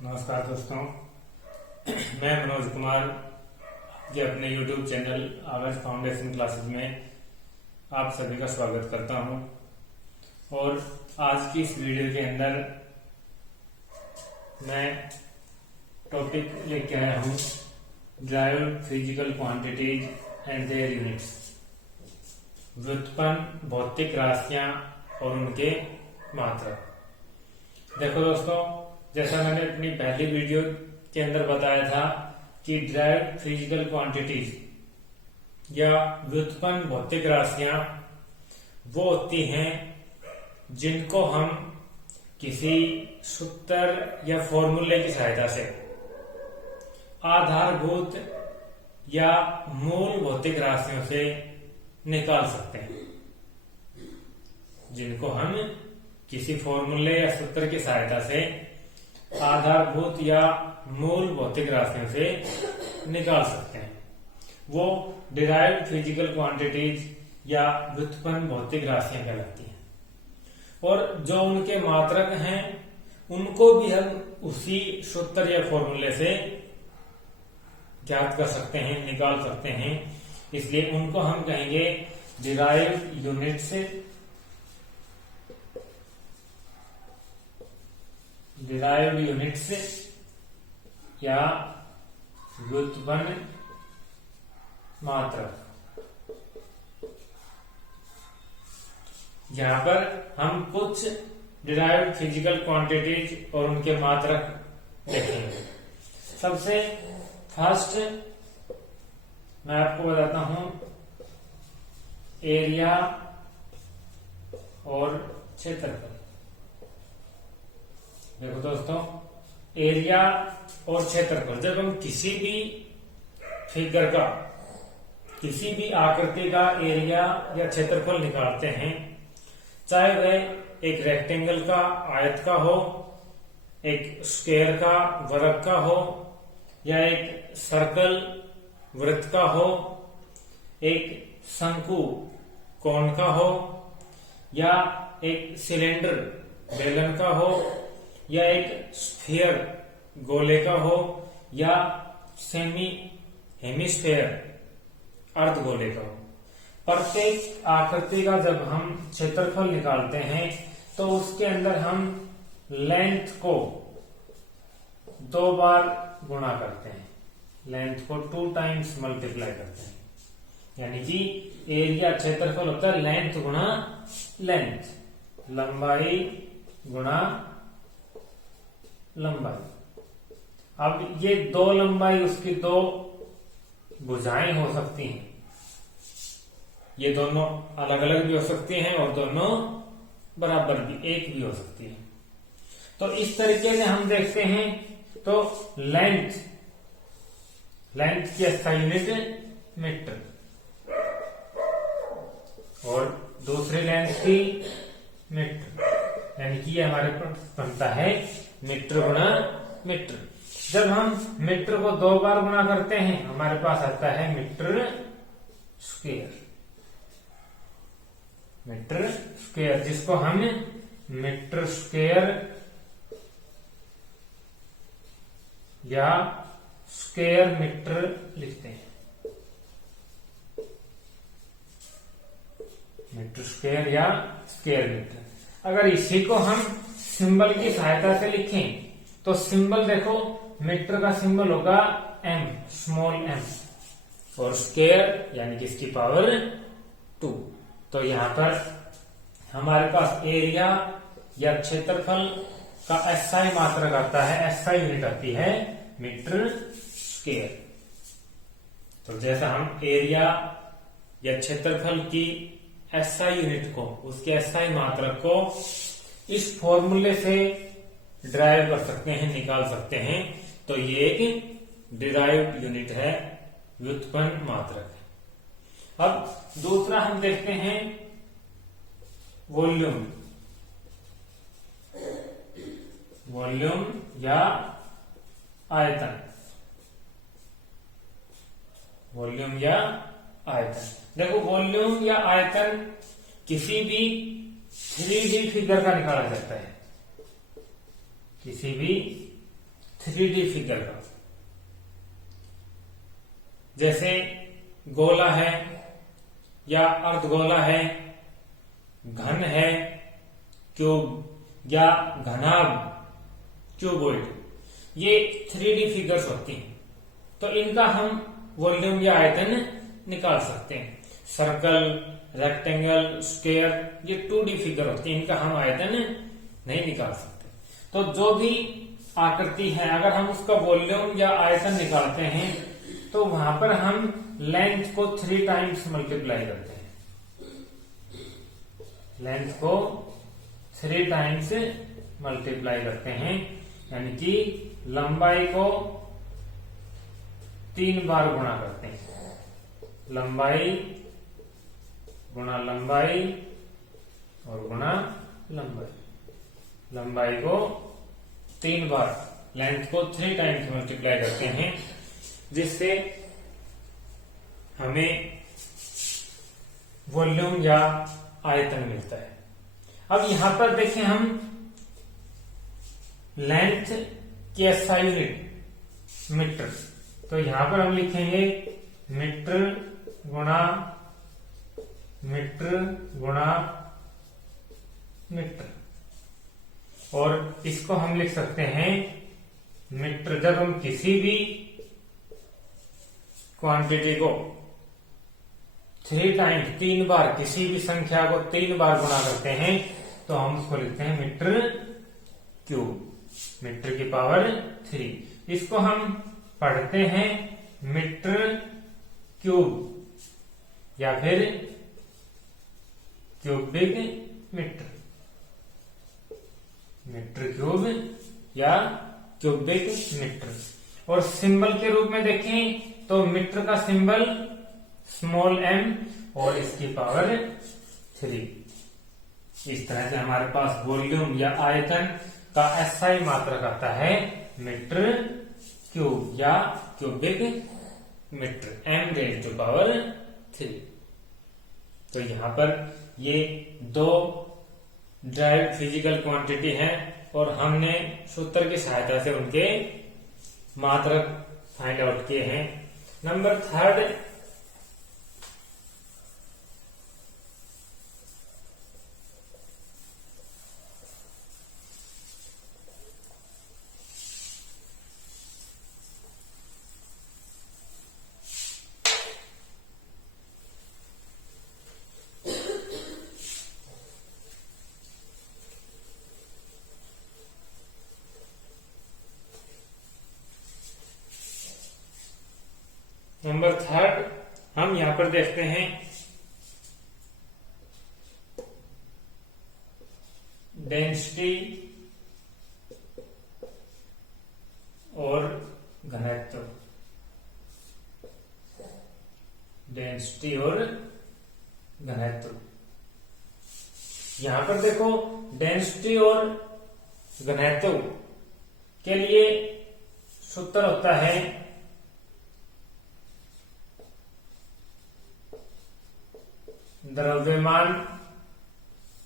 नमस्कार दोस्तों, मैं मनोज कुमार जी अपने YouTube channel hours foundation classes में आप सभी का स्वागत करता हूं। और आज की इस वीडियो के अंदर मैं टॉपिक लेके आया हूं derived physical quantities and their units, व्युत्पन्न भौतिक राशियां और उनके मात्रक। देखो दोस्तों, जैसा मैंने अपनी पहली वीडियो के अंदर बताया था कि ड्राइव्ड फिजिकल क्वांटिटीज या व्युत्पन्न भौतिक राशियां वो होती हैं जिनको हम किसी सूत्र या फॉर्मूले की सहायता से आधारभूत या मूल भौतिक राशियों से निकाल सकते हैं, जिनको हम किसी फॉर्मूले या सूत्र की सहायता से आधारभूत या मूल भौतिक राशियों से निकाल सकते हैं। वो डिराइव्ड फिजिकल क्वांटिटीज या व्युत्पन्न भौतिक राशियां कहलाती हैं। और जो उनके मात्रक हैं उनको भी हम उसी सूत्र या फॉर्मूले से ज्ञात कर सकते हैं, निकाल सकते हैं। इसलिए उनको हम कहेंगे डिराइव्ड यूनिट्स, डिराइव्ड यूनिट्स या व्युत्पन्न मात्रक। यहां पर हम कुछ डिराइव्ड फिजिकल क्वांटिटीज और उनके मात्रक देखेंगे। सबसे फर्स्ट मैं आपको बताता हूं एरिया और क्षेत्रफल। देखो दोस्तों, एरिया और क्षेत्रफल, जब हम किसी भी फिगर का, किसी भी आकृति का एरिया या क्षेत्रफल निकालते हैं, चाहे वह एक रेक्टेंगल का, आयत का हो, एक स्क्वायर का, वर्ग का हो, या एक सर्कल, वृत्त का हो, एक शंकु, कोण का हो, या एक सिलेंडर, बेलन का हो, या एक स्फीयर, गोले का हो, या सेमी हेमिस्फीयर, अर्धगोले का हो। प्रत्येक आकृति का जब हम क्षेत्रफल निकालते हैं तो उसके अंदर हम लेंथ को 2 बार गुणा करते हैं, लेंथ को 2 टाइम्स मल्टीप्लाई करते हैं। यानी कि एरिया क्षेत्रफल होता है लेंथ गुणा लेंथ, लंबाई गुणा लंबाई। अब ये 2 लंबाई, उसकी 2 भुजाएं हो सकती हैं। ये दोनों अलग अलग भी हो सकती हैं और दोनों बराबर भी, एक भी हो सकती है। तो इस तरीके से हम देखते हैं तो लेंथ की SI यूनिट मीटर और दूसरी लेंथ की मीटर, यानी कि ये हमारे पास बनता है मीटर गुणा मीटर। जब हम मीटर को 2 बार गुणा करते हैं हमारे पास आता है मीटर स्क्वायर, मीटर स्क्वायर, जिसको हम मीटर स्क्वायर या स्क्वायर मीटर लिखते हैं। मीटर स्क्वायर या स्क्वायर मीटर। अगर इसी को हम सिंबल की सहायता से लिखें तो सिंबल देखो, मीटर का सिंबल होगा m, स्मॉल m, और स्क्वायर यानी कि इसकी पावर 2। तो यहां पर हमारे पास एरिया या क्षेत्रफल का SI मात्रक आता है, SI यूनिट आती है मीटर स्क्वायर। तो जैसा हम एरिया या क्षेत्रफल की SI यूनिट को, उसके SI मात्रक को इस फॉर्मूले से ड्राइव कर सकते हैं, निकाल सकते हैं, तो ये एक डिराइव्ड यूनिट है, व्युत्पन्न मात्रक है। अब दूसरा हम देखते हैं वॉल्यूम, वॉल्यूम या आयतन, वॉल्यूम या आयतन। देखो, वॉल्यूम या आयतन किसी भी 3D फिगर का निकाला जाता है, किसी भी 3D फिगर का। जैसे गोला है या अर्धगोला है, घन है, क्यूब या घनाभ क्यूबॉइड, ये 3D फिगर्स होती हैं। तो इनका हम वॉल्यूम या आयतन निकाल सकते हैं। सर्कल, रेक्टेंगल, स्क्वायर, ये 2D फिगर होती है, इनका हम आयतन नहीं निकाल सकते। तो जो भी आकृति है, अगर हम उसका वॉल्यूम या आयतन निकालते हैं तो वहां पर हम लेंथ को 3 टाइम्स मल्टीप्लाई करते हैं। लेंथ को 3 टाइम्स मल्टीप्लाई करते हैं, यानी कि लंबाई को 3 बार गुणा करते हैं। लंबाई गुणा लंबाई और गुणा लंबाई। लंबाई को 3 बार, लेंथ को 3 टाइम्स मल्टीप्लाई करते हैं, जिससे हमें वॉल्यूम या आयतन मिलता है। अब यहां पर देखें हम लेंथ की एसआई यूनिट मीटर, तो यहां पर हम लिखेंगे मीटर गुणा मीटर गुणा मीटर, और इसको हम लिख सकते हैं मीटर। जब हम किसी भी क्वांटिटी को 3 टाइम्स, 3 बार, किसी भी संख्या को 3 बार गुणा करते हैं तो हम उसको लिखते हैं मीटर क्यूब, मीटर की पावर 3। इसको हम पढ़ते हैं मीटर क्यूब या फिर क्यूबिक मीटर, मीटर क्यूब या क्यूबिक मीटर। और सिंबल के रूप में देखें तो मीटर का सिंबल स्मॉल m और इसकी पावर 3। इस तरह से हमारे पास वॉल्यूम या आयतन का एसआई मात्रक आता है मीटर क्यूब या cubic metre, m raise to power 3। तो यहां पर ये 2 ड्राइव फिजिकल क्वांटिटी हैं और हमने सूत्र की सहायता से उनके मात्रक फाइंड आउट किए हैं। नंबर 3, हम यहां पर देखते हैं डेंसिटी और घनत्व। डेंसिटी और घनत्व, यहां पर देखो डेंसिटी और घनत्व के लिए सूत्र होता है द्रव्यमान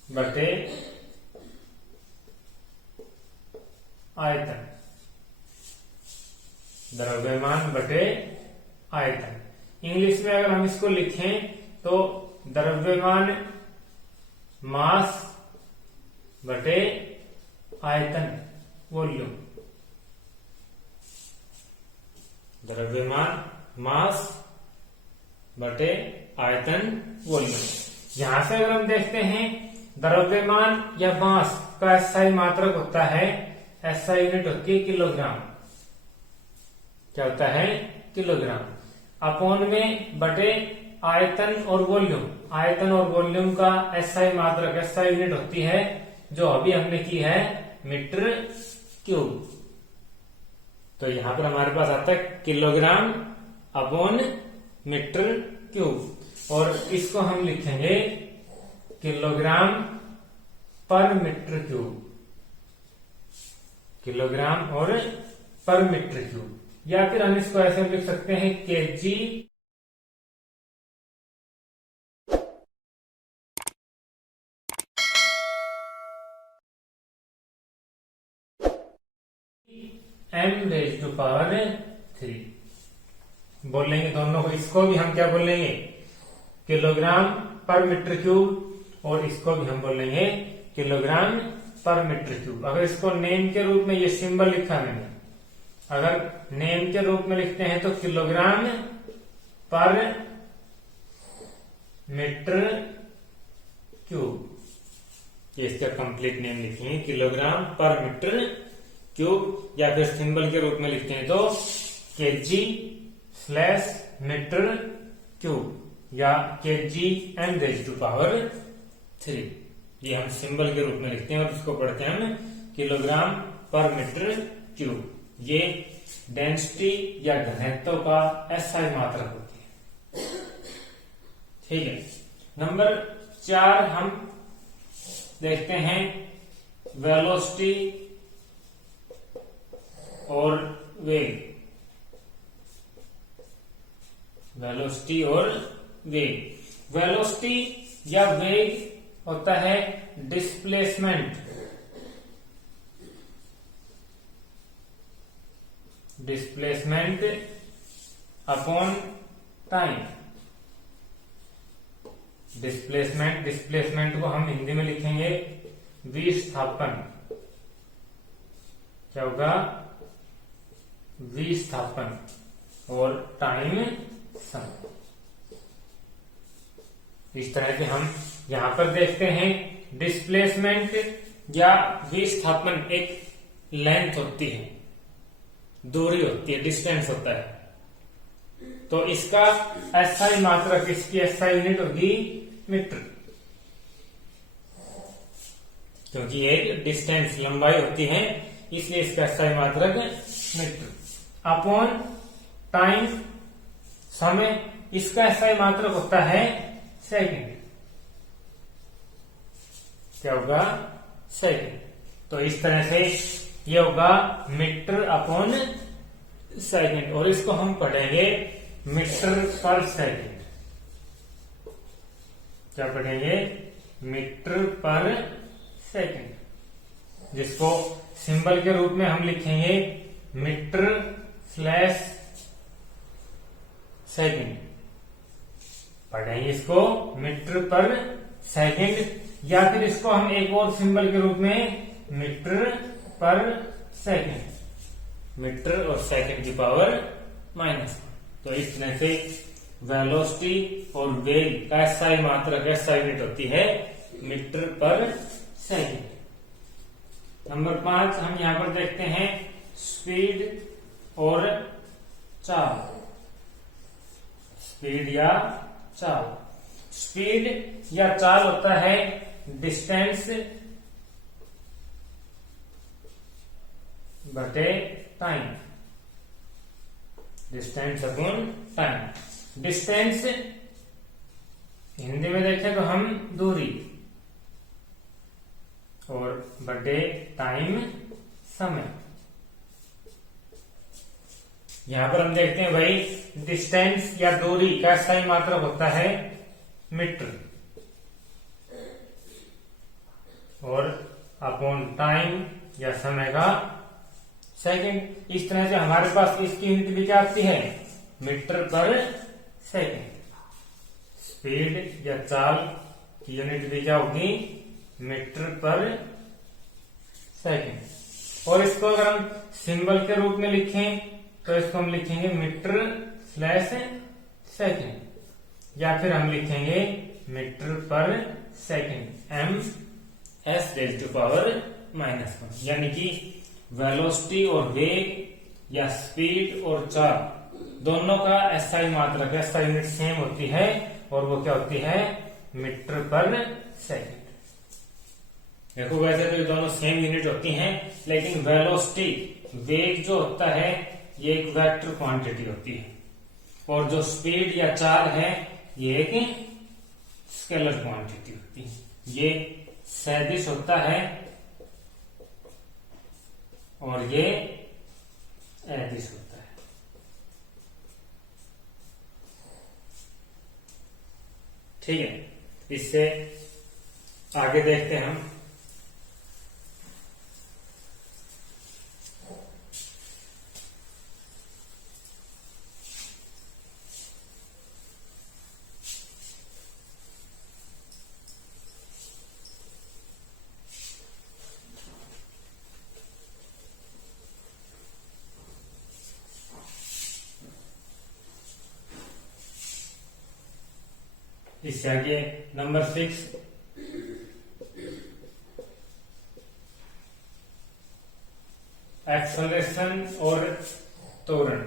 बटे आयतन। द्रव्यमान बटे आयतन, इंग्लिश में अगर हम इसको लिखें तो द्रव्यमान मास बटे आयतन वॉल्यूम। द्रव्यमान मास बटे आयतन वॉल्यूम। यहां से अगर हम देखते हैं द्रव्यमान या मास का एसआई मात्रक होता है, एसआई यूनिट होती है किलोग्राम। क्या होता है? किलोग्राम। अपॉन में बटे आयतन और वॉल्यूम। आयतन और वॉल्यूम का एसआई मात्रक, एसआई यूनिट होती है जो अभी हमने की है मीटर क्यूब। तो यहां पर हमारे पास आता है किलोग्राम अपॉन मीटर क्यूब, और इसको हम लिखेंगे kilogram per metre cube. Kilogram और पर मीटर क्यूब, या फिर हम इसको ऐसे लिख सकते हैं KG m raise to power 3 बोल लेंगे दोनों को। इसको भी हम क्या बोल लेंगे, किलोग्राम पर मीटर क्यूब, और इसको भी हम बोल लेंगे किलोग्राम पर मीटर क्यूब। अगर इसको नेम के रूप में ये सिंबल लिखा मैंने, अगर नेम के रूप में लिखते हैं तो किलोग्राम पर मीटर क्यूब, ये इसका कंप्लीट नेम लिखेंगे किलोग्राम पर मीटर क्यूब, या फिर सिंबल के रूप में लिखते हैं तो केजी स्लैश मीटर क्यूब या KG M raise to power 3, ये हम सिंबल के रूप में लिखते हैं और इसको पढ़ते हैं हम किलोग्राम पर मीटर क्यूब। ये डेंसिटी या घनत्व का एसआई मात्रक होती है। ठीक है, नंबर 4 हम देखते हैं वेलोसिटी और वेग। वेलोसिटी और वेग, वेलोसिटी या वेग होता है displacement, displacement upon time. Displacement, displacement को हम हिंदी में लिखेंगे विस्थापन। क्या होगा, विस्थापन, और टाइम समय। इस तरह के हम यहां पर देखते हैं डिस्प्लेसमेंट या विस्थापन एक लेंथ होती है, दूरी होती है, डिस्टेंस होता है। तो इसका एसआई मात्रक, इसकी एसआई यूनिट होगी मीटर, क्योंकि ये डिस्टेंस लंबाई होती है, इसलिए इसका एसआई मात्रक मीटर। अपॉन टाइम समय, इसका एसआई मात्रक होता है सेकंड। क्या होगा, सेकंड। तो इस तरह से ये होगा मीटर अपॉन सेकंड, और इसको हम पढ़ेंगे मीटर पर सेकंड। क्या पढ़ेंगे, मीटर पर सेकंड, जिसको सिंबल के रूप में हम लिखेंगे मीटर स्लैश सेकंड। पढ़ेंगे इसको मीटर पर सेकंड, या फिर इसको हम एक और सिंबल के रूप में मीटर पर सेकंड, मीटर और सेकंड की पावर -1। तो इस तरह से वेलोसिटी और वेग का एसआई मात्रक, एसआई यूनिट होती है मीटर पर सेकंड। नंबर 5 हम यहां पर देखते हैं स्पीड और चाल। स्पीड या चाल, स्पीड या चाल होता है डिस्टेंस बटे time, distance upon time. Distance Hindi में देखें तो हम दूरी, और बटे टाइम समय। यहां पर हम देखते हैं भाई डिस्टेंस या दूरी का सही मात्रक होता है मीटर, और अपॉन टाइम या समय का सेकंड। इस तरह से हमारे पास इसकी यूनिट भी क्या आती है, मीटर पर सेकंड। स्पीड या चाल की यूनिट भी क्या होगी, मीटर पर सेकंड। और इसको अगर हम सिंबल के रूप में लिखें तो इसको हम लिखेंगे मीटर स्लैश सेकंड, या फिर हम लिखेंगे metre per second, M S raise to power -1। यानी कि वेलोसिटी और वेग या स्पीड और चाल दोनों का एसआई मात्रक, एसआई यूनिट सेम होती है, और वो क्या होती है, मीटर पर सेकंड। देखो वैसे तो ये दोनों सेम यूनिट होती हैं, लेकिन वेलोसिटी, वेग जो होता है ये एक वेक्टर क्वांटिटी होती है, और जो स्पीड या चाल है ये एक स्केलर क्वांटिटी होती है। ये सदिश होता है और ये अदिश होता है। ठीक है, इससे आगे देखते हैं हम इससे आगे नंबर 6, एक्सेलरेशन और त्वरण।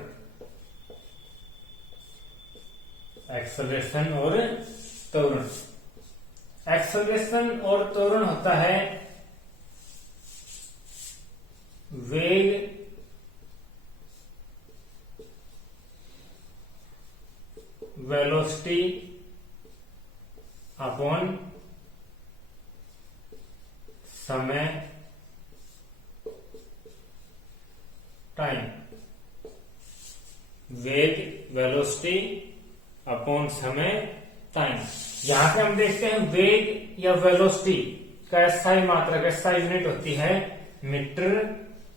एक्सेलरेशन और त्वरण। एक्सेलरेशन और त्वरण होता है वेग वेलोसिटी अपॉन समय टाइम। वेग वेलोसिटी अपॉन समय टाइम। यहां पे हम देखते हैं वेग या वेलोसिटी का एसआई मात्रक, एसआई यूनिट होती है मीटर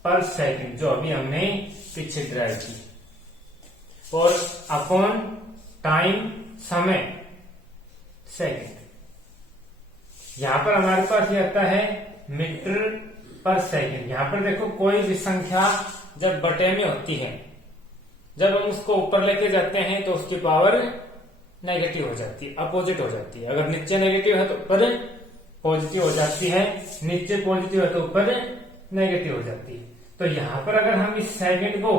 पर सेकंड, जो अभी हमने पीछे ड्राइव की, और अपॉन टाइम समय सेकंड। यहां पर हमारे पास ये आता है मीटर पर सेकंड। यहां पर देखो कोई भी संख्या जब बटे में होती है, जब हम उसको ऊपर लेके जाते हैं तो उसकी पावर नेगेटिव हो जाती है, अपोजिट हो जाती है। अगर नीचे नेगेटिव है तो ऊपर पॉजिटिव हो जाती है, नीचे पॉजिटिव है तो ऊपर नेगेटिव हो जाती है। तो यहां पर अगर हम इस सेकंड को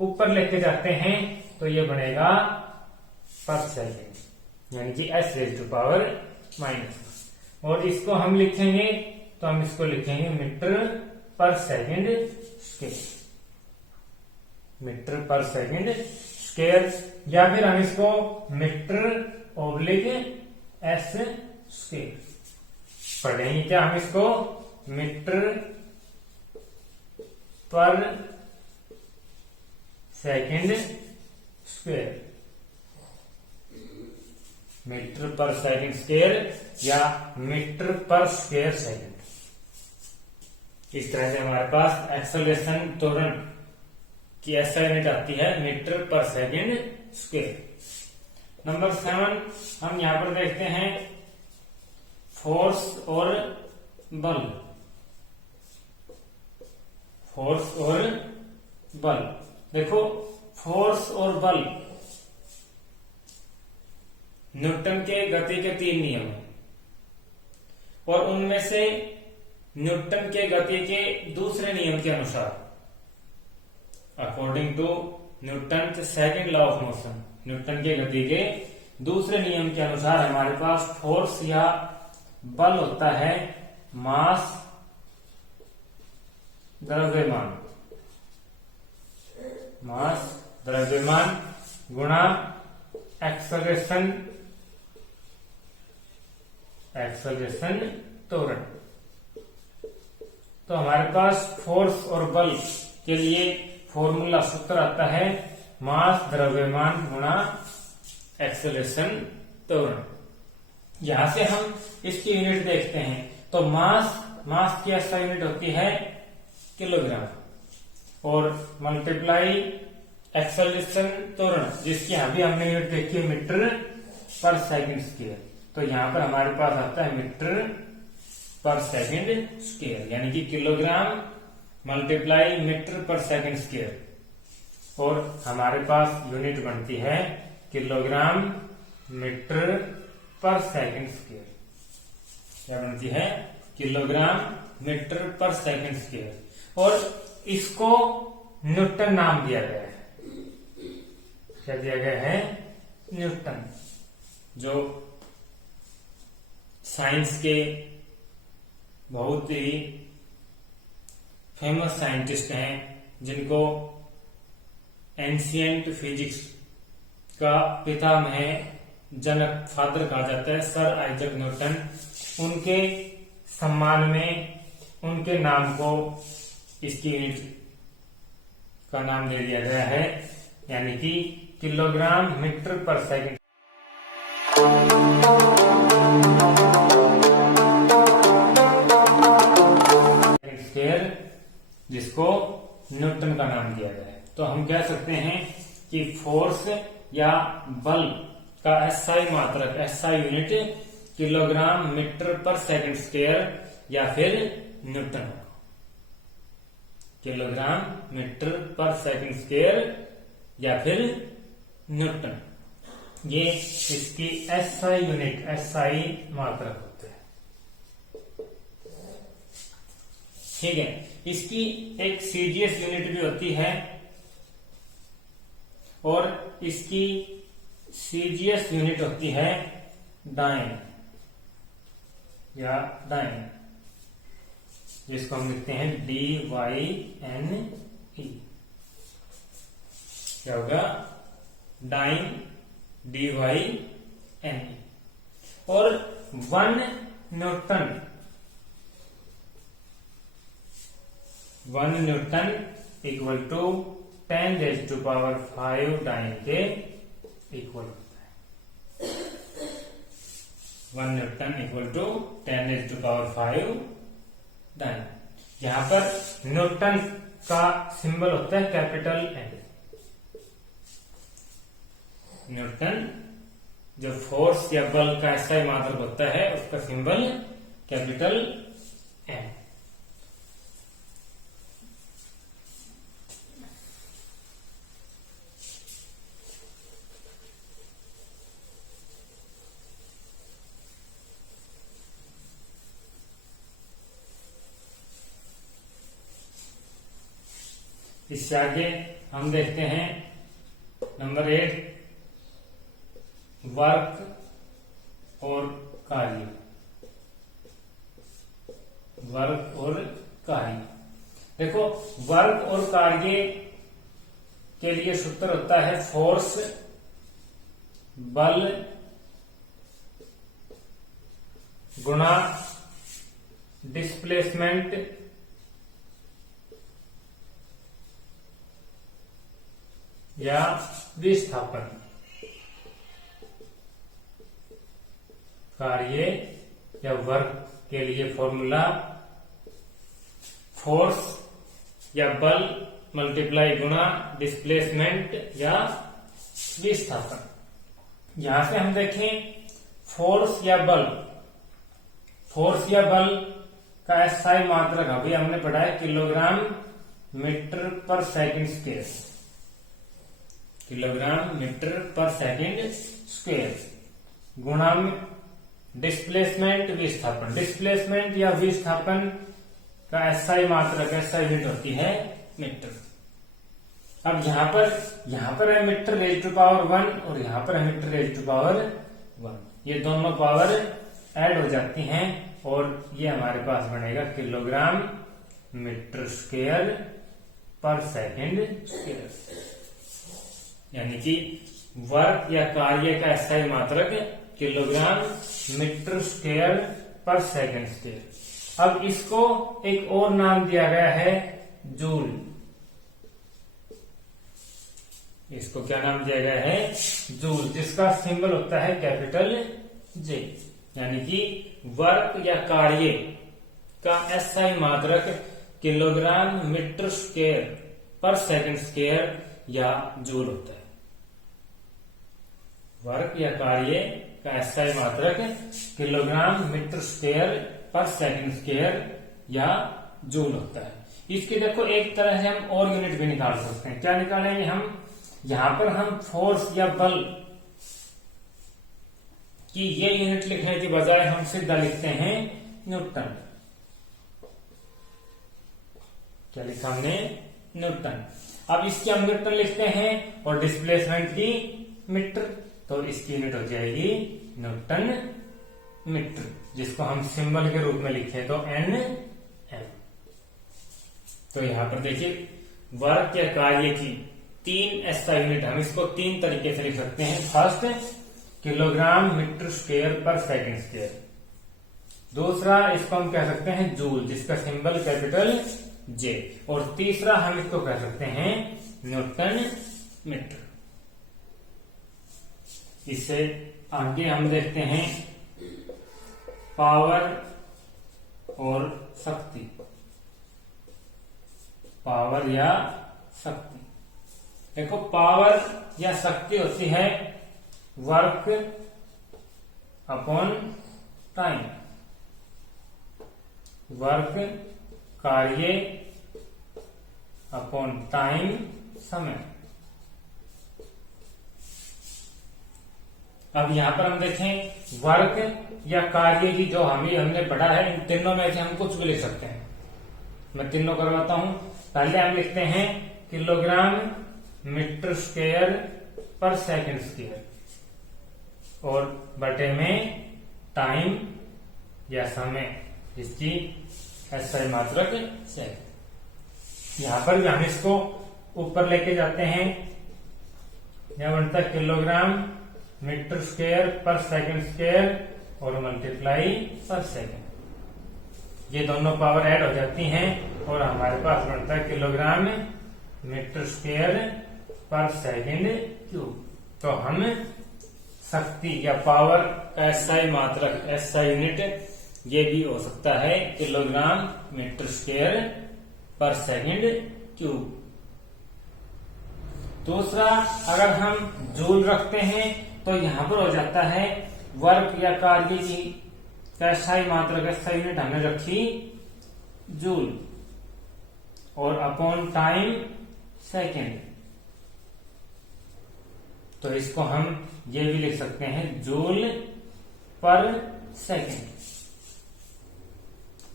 ऊपर लेके जाते हैं तो ये बनेगा पर सेकंड, यानी कि s raise to power minus. और इसको हम लिखेंगे तो हम इसको लिखेंगे metre per second square. Metre per second square, या फिर हम इसको मीटर ओब्लिक एस स्क्वायर पढ़ेंगे। क्या हम इसको metre per second square, metre per second square या मीटर पर स्क्वायर सेकंड। इस तरह से हमारे पास एक्सेलरेशन त्वरण की एसआई यूनिट आती है metre per second square. Number 7 हम यहां पर देखते हैं फोर्स और बल। फोर्स और बल। देखो फोर्स और बल न्यूटन के गति के 3 नियम हैं, और उनमें से न्यूटन के गति के दूसरे नियम के अनुसार, according to Newton second law of motion, Newton के गति के दूसरे नियम के अनुसार हमारे पास फोर्स या बल होता है मास द्रव्यमान, मास द्रव्यमान गुणा एक्सेलरेशन, एक्सेलरेशन त्वरण। तो हमारे पास फोर्स और बल के लिए फॉर्मूला सूत्र आता है मास द्रव्यमान गुणा एक्सेलरेशन त्वरण। यहां से हम इसकी यूनिट देखते हैं तो मास की एसआई यूनिट होती है किलोग्राम, और मल्टीप्लाई एक्सेलरेशन त्वरण जिसकी अभी हमने यूनिट देखी है मीटर पर सेकंड स्क्वायर। तो यहां पर हमारे पास आता है मीटर पर सेकंड स्क्वायर, यानी कि kilogram multiply metre per second square, और हमारे पास यूनिट बनती है kilogram metre per second square. क्या बनती है? Kilogram metre per second square. और इसको न्यूटन नाम दिया गया है। क्या दिया गया है? न्यूटन, जो साइंस के बहुत ही फेमस साइंटिस्ट हैं, जिनको एंशियंट फिजिक्स का पितामह जनक फादर कहा जाता है, सर आइजक न्यूटन। उनके सम्मान में उनके नाम को इसकी यूनिट का नाम दे दिया गया है, यानी कि kilogram metre per second square, जिसको न्यूटन का नाम दिया गया है। तो हम कह सकते हैं कि फोर्स या बल का एसआई मात्रक, SI unit kilogram metre per second square या फिर Newton. Kilogram metre per second square या फिर न्यूटन। ये इसकी एसआई यूनिट, एसआई मात्रक होते हैं। ठीक है, इसकी एक सीजीएस यूनिट भी होती है और इसकी सीजीएस यूनिट होती है डाइन या डाइन, जिसको हम लिखते हैं DYNE। क्या होगा? Dyne, DYNE। और 1 न्यूटन इक्वल टू 10⁵ डाइन के इक्वल होता है। 1 न्यूटन इक्वल टू 10⁵ डाइन। यहां पर न्यूटन का सिंबल होता है कैपिटल N। न्यूटन जो फोर्स या बल का एसआई मात्रक होता है उसका सिंबल कैपिटल N। इससे आगे हम देखते हैं नंबर 8, वर्क और कार्य। वर्क और कार्य, देखो वर्क और कार्य के लिए सूत्र होता है फोर्स बल गुणा डिस्प्लेसमेंट या विस्थापन। कार्य या वर्क के लिए फॉर्मूला फोर्स या बल मल्टीप्लाई गुणा डिस्प्लेसमेंट या विस्थापन। यहां से हम देखें फोर्स या बल, फोर्स या बल का एसआई मात्रक अभी हमने पढ़ा है kilogram metre per second square. Kilogram metre per second square गुणा डिस्प्लेसमेंट विस्थापन। डिस्प्लेसमेंट या विस्थापन का एसआई मात्रक, एसआई यूनिट होती है मीटर। अब यहां पर है मीटर रेज़ टू पावर 1 और यहां पर है मीटर रेज़ टू पावर 1। ये दोनों पावर ऐड हो जाती हैं और ये हमारे पास बनेगा kilogram metre square per second square. यानी कि वर्क या कार्य का एसआई मात्रक kilogram metre square per second square. अब इसको एक और नाम दिया गया है जूल। इसको क्या नाम दिया गया है? जूल, जिसका सिंबल होता है कैपिटल जे। यानी कि वर्क या कार्य का एसआई मात्रक kilogram metre square per second square या जूल होता है। वर्क या कार्य का एसआई मात्रक kilogram metre square per second square या जूल होता है। इसकी देखो एक तरह से हम और यूनिट भी निकाल सकते हैं। क्या निकालेंगे हम? यहां पर हम फोर्स या बल की ये यूनिट लिखने के बजाय हम सीधा लिखते हैं न्यूटन। क्या लिखा हमने? न्यूटन। अब इसकी हम न्यूटन लिखते हैं और डिस्प्लेसमेंट की मीटर, तो इसकी यूनिट हो जाएगी न्यूटन मीटर, जिसको हम सिंबल के रूप में लिखे तो Nm। तो यहां पर देखिए वर्क या कार्य की 3 एसआई यूनिट, हम इसको 3 तरीके से लिख सकते हैं। First kilogram metre square per second square. दूसरा इसको हम कह सकते हैं जूल, जिसका सिंबल कैपिटल जे। और तीसरा हम इसको कह सकते हैं न्यूटन मीटर। इससे आगे हम देखते हैं पावर और शक्ति। पावर या शक्ति, देखो पावर या शक्ति होती है वर्क अपॉन टाइम। वर्क कार्य अपॉन टाइम समय। अब यहाँ पर हम देखें वर्क या कार्य की जो हमने पढ़ा है, इन तीनों में से हम कुछ भी लिख सकते हैं। मैं तीनों करवाता हूं। पहले हम लिखते हैं kilogram metre square per second square, और बटे में टाइम या समय, जिसकी SI मात्रक सेकंड। यहां पर भी हम इसको ऊपर लेके जाते हैं। यह बनता है kilogram metre square per second square और मल्टीप्लाई पर सेकंड। ये दोनों पावर ऐड हो जाती हैं और हमारे पास बनता है kilogram metre square per second cube. तो हम शक्ति या पावर का SI मात्रक, SI यूनिट, ये भी हो सकता है kilogram metre square per second cube. दूसरा, अगर हम जूल रखते हैं तो यहां पर हो जाता है वर्क या कार्य की SI मात्रक, SI यूनिट हमने रखी जूल, और अपॉन टाइम सेकंड। तो इसको हम ये भी लिख सकते हैं joule per second,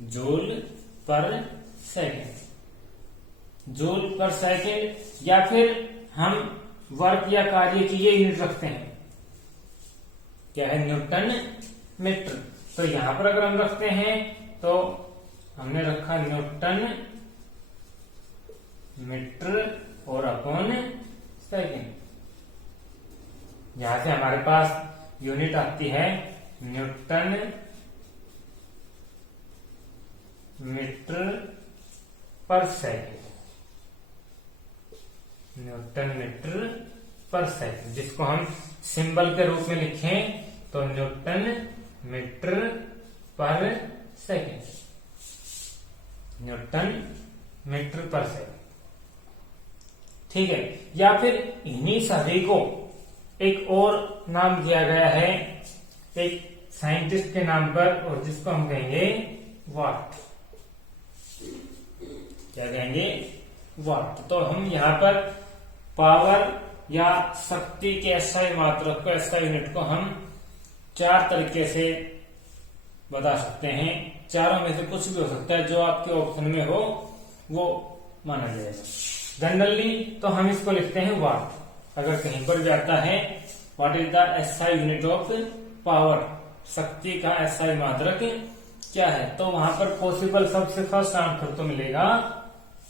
joule per second, joule per second. या फिर हम वर्क या कार्य की ये यूनिट रखते हैं, क्या है, न्यूटन मीटर। तो यहां पर अगर हम रखते हैं तो हमने रखा न्यूटन मीटर और अपॉन सेकंड। यहां से हमारे पास यूनिट आती है Newton metre per second, Newton metre per second. जिसको हम सिंबल के रूप में लिखें तो Newton metre per second, Newton metre per second. ठीक है। या फिर इन्हीं सभी को एक और नाम दिया गया है एक साइंटिस्ट के नाम पर, और जिसको हम कहेंगे वाट। क्या कहेंगे, वाट। तो हम यहाँ पर पावर या शक्ति के SI मात्रक को, SI यूनिट को हम 4 तरीके से बता सकते हैं। चारों में से कुछ भी हो सकता है, जो आपके ऑप्शन में हो वो माना जाएगा। जनरली तो हम इसको लिखते हैं वाट। अगर कहीं पर जाता है what is the SI unit of power, शक्ति का SI मात्रक क्या है, तो वहां पर पॉसिबल सबसे फर्स्ट आंसर तो मिलेगा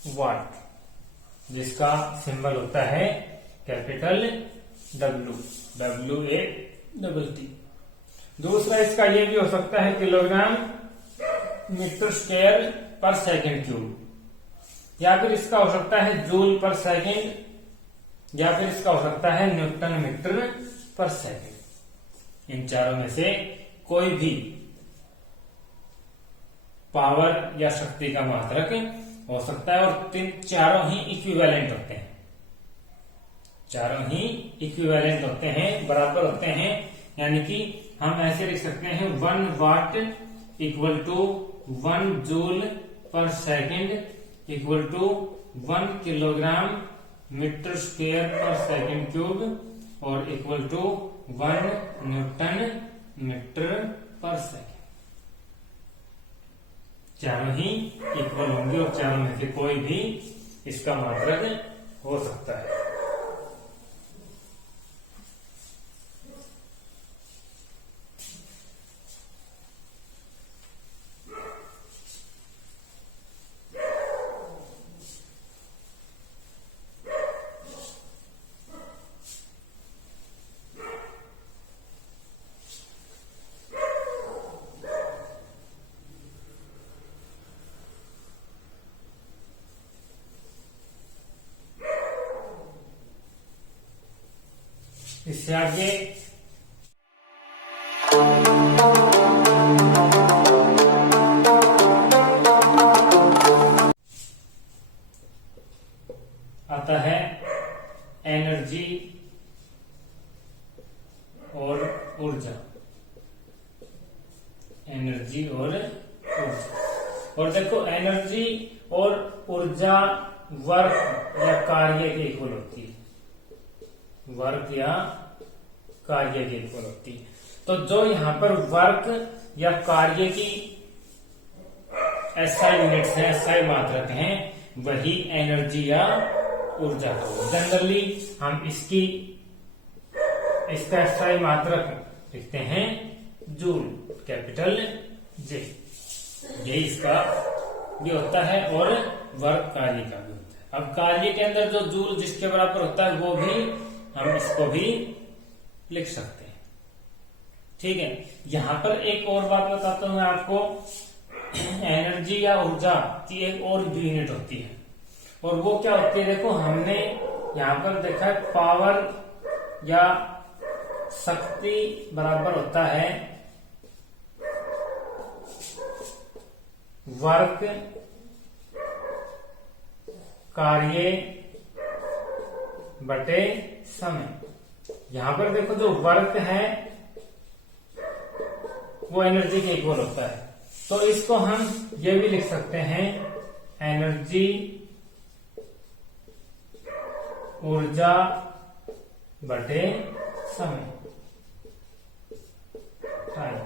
वाट, जिसका सिंबल होता है कैपिटल W, WATT। दूसरा इसका ये भी हो सकता है kilogram metre square per second cube, या फिर इसका हो सकता है जूल पर सेकंड, या फिर इसका हो सकता है न्यूटन मीटर पर सेकंड। इन चारों में से कोई भी पावर या शक्ति का मात्रक हो सकता है, और चारों ही इक्विवेलेंट होते हैं, चारों ही इक्विवेलेंट होते हैं, बराबर होते हैं। यानी कि हम ऐसे लिख सकते हैं 1 watt equal to 1 joule per second equal to 1 kilogram metre square per second cube और equal to 1 newton metre per second. चारों ही इक्वल होंगे और चारों में से कोई भी इसका मात्रक हो सकता है। इससे आगे आता है एनर्जी और ऊर्जा, एनर्जी और ऊर्जा। और देखो एनर्जी और ऊर्जा वर्क या कार्य के इक्वल होती है, वर्क या कार्य के इक्वल होती है। तो जो यहाँ पर वर्क या कार्य की एसआई यूनिट्स हैं, एसआई मात्रक हैं, वही एनर्जी या ऊर्जा को जनरली हम इसका एसआई मात्रक लिखते हैं जूल, कैपिटल जे। ये इसका भी होता है और वर्क कार्य का भी होता है। अब कार्य के अंदर जो जूल जिसके बराबर होता है वो भी हम इसको भी लिख सकते हैं। ठीक है, यहां पर एक और बात बताता हूं मैं आपको। एनर्जी या ऊर्जा की एक और भी यूनिट होती है, और वो क्या होती है? देखो, हमने यहां पर देखा है पावर या शक्ति बराबर होता है वर्क कार्य बटे समय। यहां पर देखो, जो वर्क है वो एनर्जी के इक्वल होता है, तो इसको हम ये भी लिख सकते हैं एनर्जी ऊर्जा बटे समय, टाइम।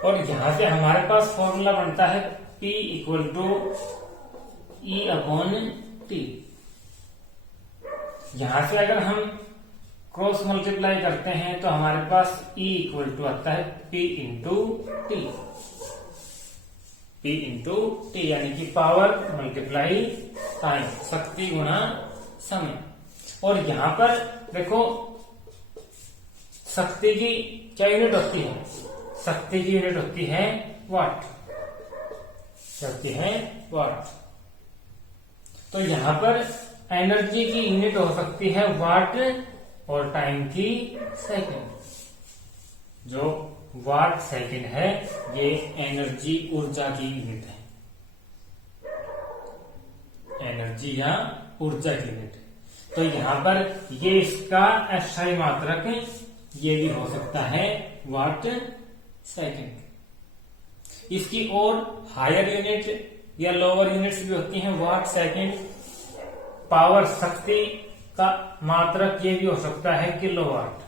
और यहां से हमारे पास फॉर्मूला बनता है P equal to E upon T. यहां से अगर हम क्रॉस मल्टीप्लाई करते हैं तो हमारे पास E इक्वल टू आता है P into T. P into T यानी कि पावर मल्टीप्लाई टाइम, शक्ति गुणा समय। और यहां पर देखो, शक्ति की क्या यूनिट होती है? शक्ति की यूनिट होती है वाट। शक्ति है वाट। तो यहां पर एनर्जी की यूनिट हो सकती है वाट और टाइम की सेकंड। जो वाट सेकंड है ये एनर्जी ऊर्जा की यूनिट है, एनर्जी या ऊर्जा की यूनिट है। तो यहां पर ये इसका एसआई मात्रक ये भी हो सकता है वाट सेकंड। इसकी और हायर यूनिट या लोअर यूनिट्स भी होती हैं, वाट सेकंड। पावर शक्ति का मात्रक ये भी हो सकता है किलोवाट,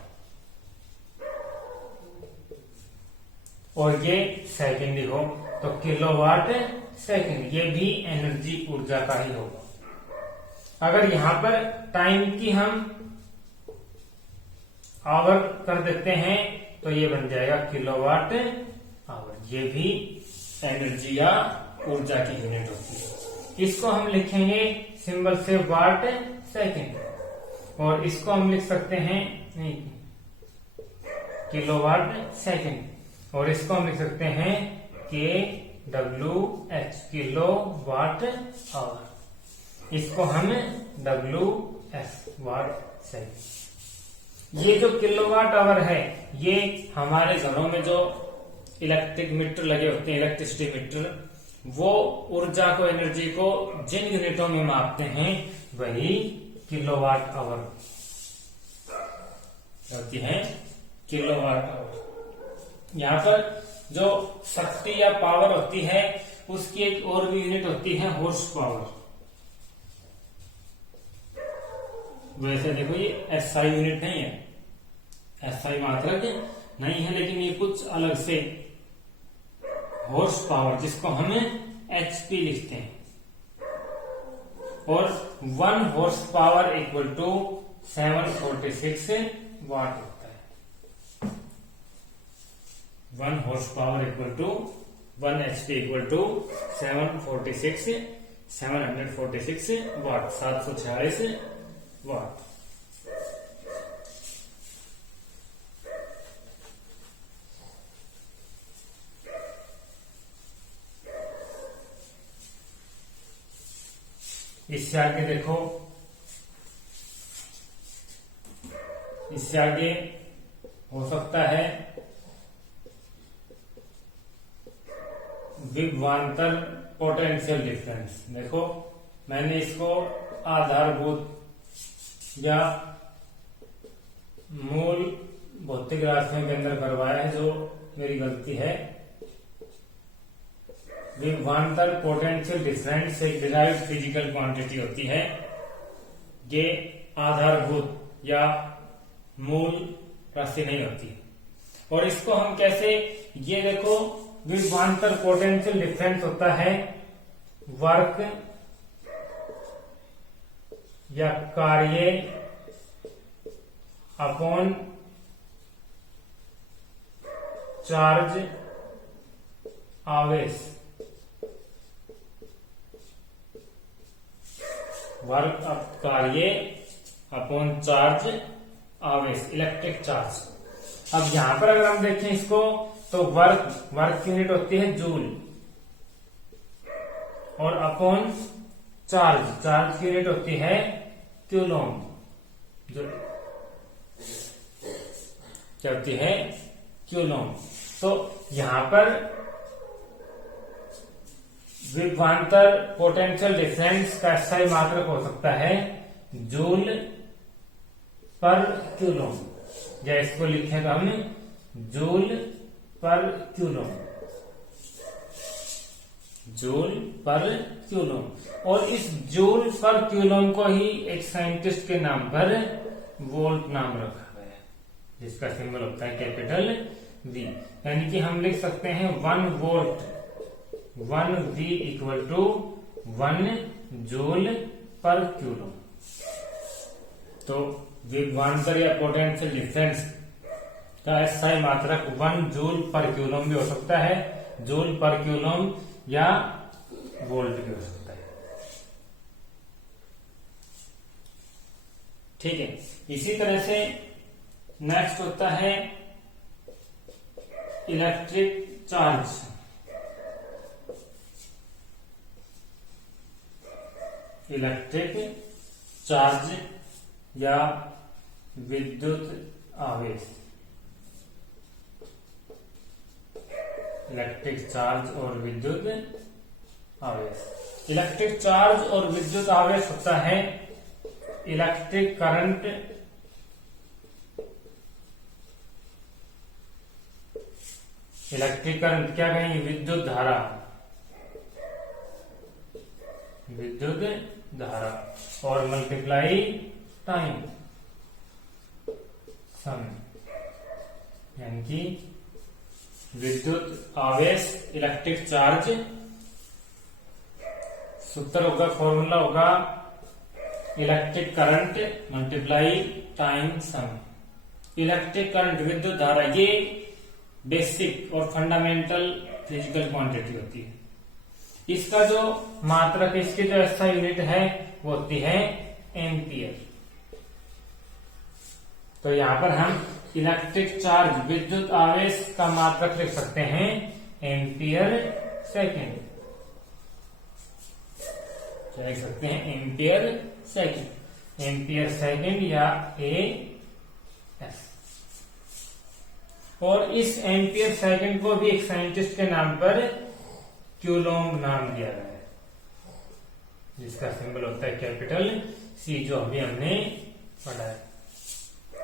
और ये सेकंड ही हो तो किलोवाट सेकंड, ये भी एनर्जी ऊर्जा का ही होगा। अगर यहां पर टाइम की हम आवर कर देते हैं तो ये बन जाएगा किलोवाट आवर। ये भी एनर्जी या ऊर्जा की यूनिट होती है। इसको हम लिखेंगे सिंबल से वाट सेकंड, और इसको हम लिख सकते हैं नहीं किलोवाट सेकंड, और इसको हम लिख सकते हैं KWH, किलो वाट आवर। इसको हम WS, वाट सेकंड। ये जो किलोवाट आवर है ये हमारे घरों में जो इलेक्ट्रिक मीटर लगे होते हैं, इलेक्ट्रिसिटी मीटर, वो ऊर्जा को, एनर्जी को जिन यूनिटों में मापते हैं वही किलोवाट आवर होती है, किलोवाट आवर। यहाँ पर जो शक्ति या पावर होती है उसकी एक और भी यूनिट होती है हॉर्स पावर। वैसे देखो ये एसआई यूनिट नहीं है, एसआई मात्रक नहीं है, लेकिन ये कुछ अलग से हॉर्स पावर, जिसको हम HP लिखते हैं। और 1 horse power equal to 746 watt होता है। 1 horse power equal to 1 HP equal to 746 watt, 746 watt. इससे आगे देखो, इससे आगे हो सकता है विभवांतर पोटेंशियल डिफरेंस। देखो, मैंने इसको आधारभूत या मूल भौतिक राशियों के अंदर करवाया है, जो मेरी गलती है। विभवांतर पोटेंशियल डिफरेंस एक डिराइव्ड फिजिकल क्वांटिटी होती है। ये आधारभूत या मूल राशि नहीं होती है। और इसको हम कैसे, ये देखो विभवांतर पोटेंशियल डिफरेंस होता है वर्क या कार्य अपॉन चार्ज आवेश। वर्क कार्य अपॉन चार्ज आवेश, इलेक्ट्रिक चार्ज। अब यहां पर अगर हम देखें इसको तो वर्क की यूनिट होती है जूल और अपॉन चार्ज की यूनिट होती है क्यूलॉम। जो क्या होती है, क्यूलॉम। तो यहां पर विभवांतर पोटेंशियल डिफरेंस का SI मात्रक हो सकता है जूल पर क्यूलॉम, या इसको लिखेगा हम जूल पर क्यूलॉम, जूल पर क्यूलॉम। और इस जूल पर क्यूलॉम को ही एक साइंटिस्ट के नाम पर वोल्ट नाम रखा गया है, जिसका सिंबल होता है कैपिटल V। यानी कि हम लिख सकते हैं 1 volt 1 V equal to 1 joule per coulomb. तो विभवांतर या पोटेंशियल डिफरेंस का SI मात्रक 1 जूल पर क्यूलॉम भी हो सकता है, जूल पर क्यूलॉम या वोल्ट भी हो सकता है। ठीक है। इसी तरह से नेक्स्ट होता है इलेक्ट्रिक चार्ज। इलेक्ट्रिक चार्ज या विद्युत आवेश। इलेक्ट्रिक चार्ज और विद्युत आवेश। इलेक्ट्रिक चार्ज और विद्युत आवेश होता है इलेक्ट्रिक करंट इलेक्ट्रिक करंट क्या कहेंगे, विद्युत धारा, विद्युत धारा और मल्टीप्लाई टाइम समय, यानी कि विद्युत आवेश इलेक्ट्रिक चार्ज, सूत्र होगा, फॉर्मूला होगा इलेक्ट्रिक करंट मल्टीप्लाई टाइम समय। इलेक्ट्रिक करंट विद्युत धारा ये बेसिक और फंडामेंटल फिजिकल क्वांटिटी होती है। इसका जो मात्रक, इसकी जो SI यूनिट है वो होती है एम्पियर। तो यहां पर हम इलेक्ट्रिक चार्ज विद्युत आवेश का मात्रक लिख सकते हैं एम्पियर सेकेंड। क्या लिख सकते हैं, एम्पियर सेकेंड, एम्पियर सेकेंड या AS। और इस एम्पियर सेकेंड को भी एक साइंटिस्ट के नाम पर क्यूलॉम नाम दिया गया है, जिसका सिंबल होता है कैपिटल C, जो अभी हमने पढ़ा है।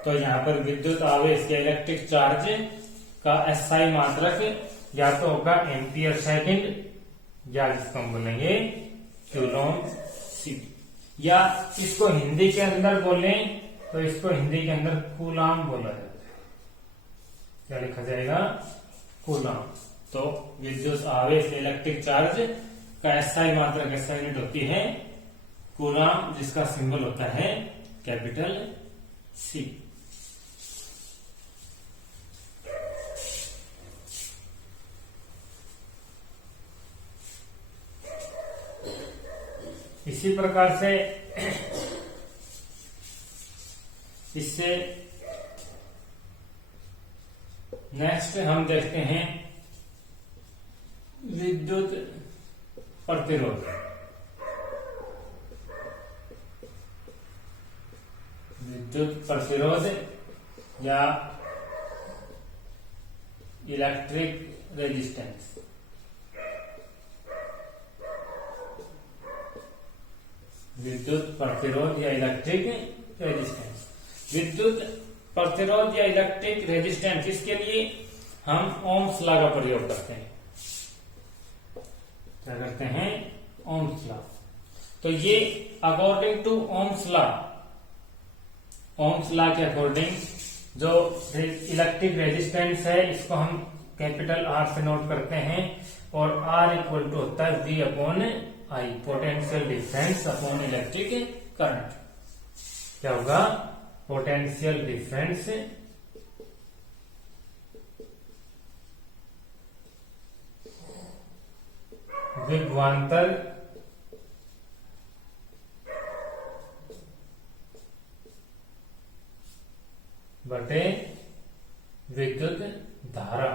तो यहाँ पर विद्युत आवेश या इलेक्ट्रिक चार्ज का SI मात्रक या तो होगा एम्पियर सेकेंड या जिसको हम बोलेंगे क्यूलॉम C, या इसको हिंदी के अंदर बोले तो इसको हिंदी के अंदर कूलाम बोला जाता है। क्या लिखा जाएगा, कूलाम। तो विद्युत आवेश इलेक्ट्रिक चार्ज का SI मात्रक, SI यूनिट होती है कूलाम, जिसका सिंबल होता है कैपिटल C। इसी प्रकार से इससे नेक्स्ट हम देखते हैं विद्युत प्रतिरोध। विद्युत प्रतिरोध या इलेक्ट्रिक रेजिस्टेंस। विद्युत प्रतिरोध या इलेक्ट्रिक रेजिस्टेंस। विद्युत प्रतिरोध या इलेक्ट्रिक रेजिस्टेंस, इसके लिए हम ओम्स लॉ का प्रयोग करते हैं। क्या करते हैं, ओम्स लॉ। तो ये according to Ohm's law, Ohm's law के अकॉर्डिंग जो इलेक्ट्रिक रेजिस्टेंस है इसको हम कैपिटल आर से नोट करते हैं और आर इक्वल टू होता है V upon I, potential difference upon electric current. क्या होगा? पोटेंशियल डिफरेंस विभवांतर बटे विद्युत धारा।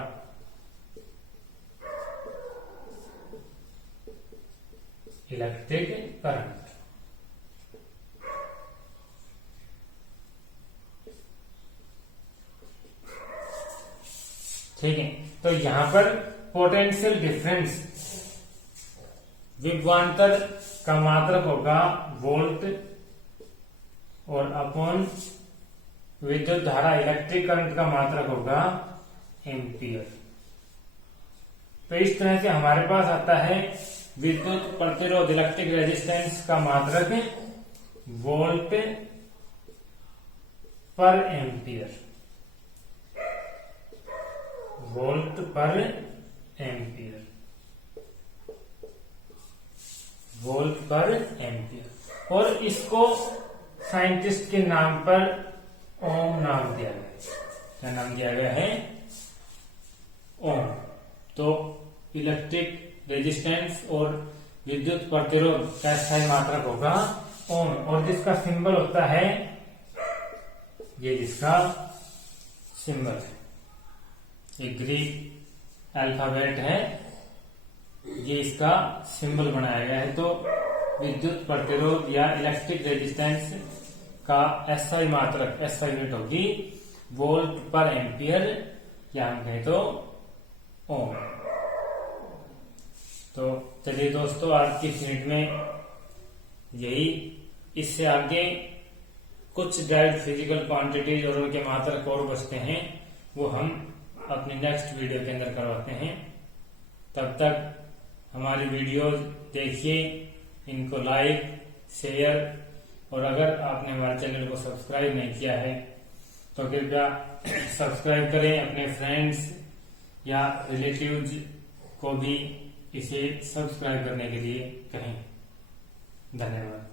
Electric current. ठीक है, तो यहां पर पोटेंशियल डिफरेंस विभवांतर का मात्रक होगा वोल्ट और अपॉन विद्युत धारा इलेक्ट्रिक करंट का मात्रक होगा एम्पियर। तो इस तरह से हमारे पास आता है विद्युत प्रतिरोध इलेक्ट्रिक रेजिस्टेंस का मात्रक वोल्ट पर एम्पियर। वोल्ट पर एम्पियर। वोल्ट पर एम्पियर। और इसको साइंटिस्ट के नाम पर ओम नाम दिया गया है। क्या नाम दिया गया है? ओम। तो इलेक्ट्रिक रेजिस्टेंस और विद्युत प्रतिरोध का स्थायी मात्रक होगा ओम, और जिसका सिंबल होता है ये, जिसका सिंबल है ये ग्रीक अल्फाबेट है, ये इसका सिंबल बनाया गया है। तो विद्युत प्रतिरोध या इलेक्ट्रिक रेजिस्टेंस का एसआई मात्रक, एसआई यूनिट होगी वोल्ट पर एम्पियर, या हम कहें तो ओम। तो चलिए दोस्तों, आज की इस यूनिट में यही। इससे आगे कुछ डायरेक्ट फिजिकल क्वांटिटीज और उनके मात्रक और बचते हैं, वो हम अपने नेक्स्ट वीडियो के अंदर करवाते हैं। तब तक हमारी वीडियो देखिए, इनको लाइक, शेयर, और अगर आपने हमारे चैनल को सब्सक्राइब नहीं किया है तो कृपया सब्सक्राइब करें। अपने फ्रेंड्स या रिलेटिव्स को भी इसे सब्सक्राइब करने के लिए कहें। धन्यवाद।